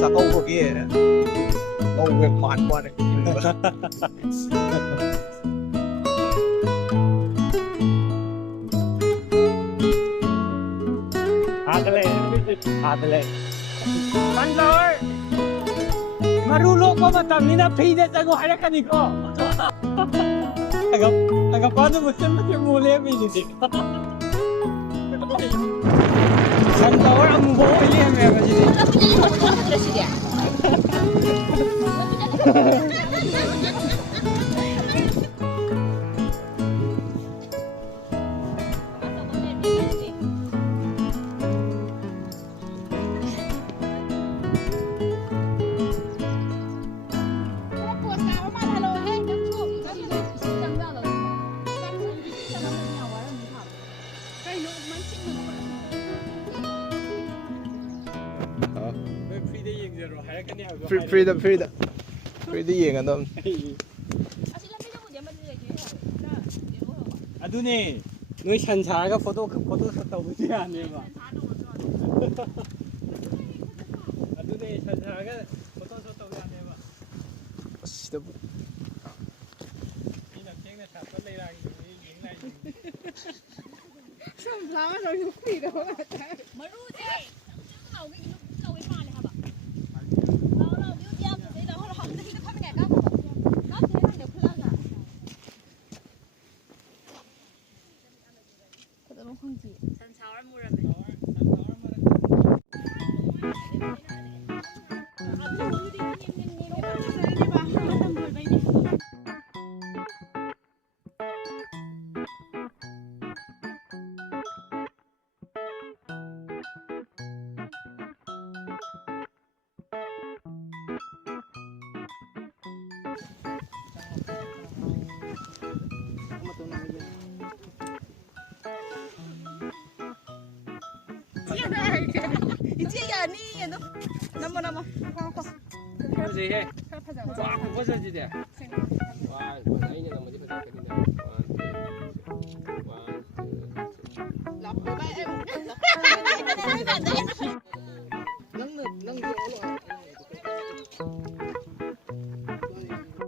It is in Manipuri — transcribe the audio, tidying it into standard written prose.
거기에 왜 만만해. Adele, Adele. Mandor. Marunong ko matang ninapilit ako halakan ko. Agak paano mo siya muli pinili. Sunflower ang buo ini yang macam ni. free đi gì đâu. 아두네, 너희 산차가 포토 샀다고 그러지 않냐? 아두네 산차가 포토 샀다고 그러냐? 시다. 이나 쟁내 잡고 내라기 잉来. Sunflower rồi không gì đâu mà. Maruti. Lâu cái lâu cái pha này hả bà? 이제 야니 너 넘어 Cái gì thế? Quá không có gì đấy. Wow, đấy như là một cái cái này. lọc của ba em